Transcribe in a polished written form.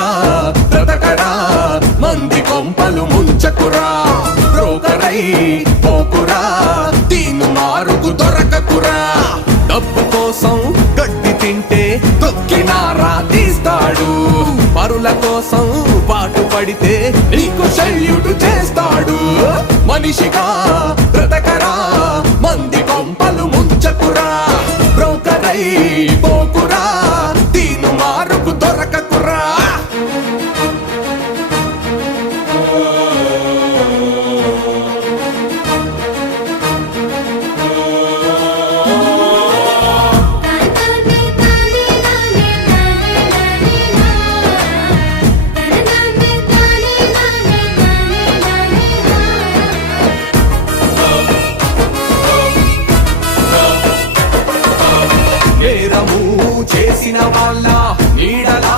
మనిషిగా బ్రతకరా, మంది కొంపలు ముంచకురా, బ్రోకరై పోకురా, దీను మారుకు దొరకకురా. డబ్బు కోసం గడ్డి తింటే తొక్కినారా తీస్తాడు, పరుల కోసం పాటు పడితే నీకు సెల్యూట్ చేస్తాడు. మనిషిగా బ్రతకరా, మంది కొంపలు ముంచకురా, బ్రోకరై పోకురా, దీను మారుకు దొరకకురా. నేరము చేసిన వాళ్ళ నీడలా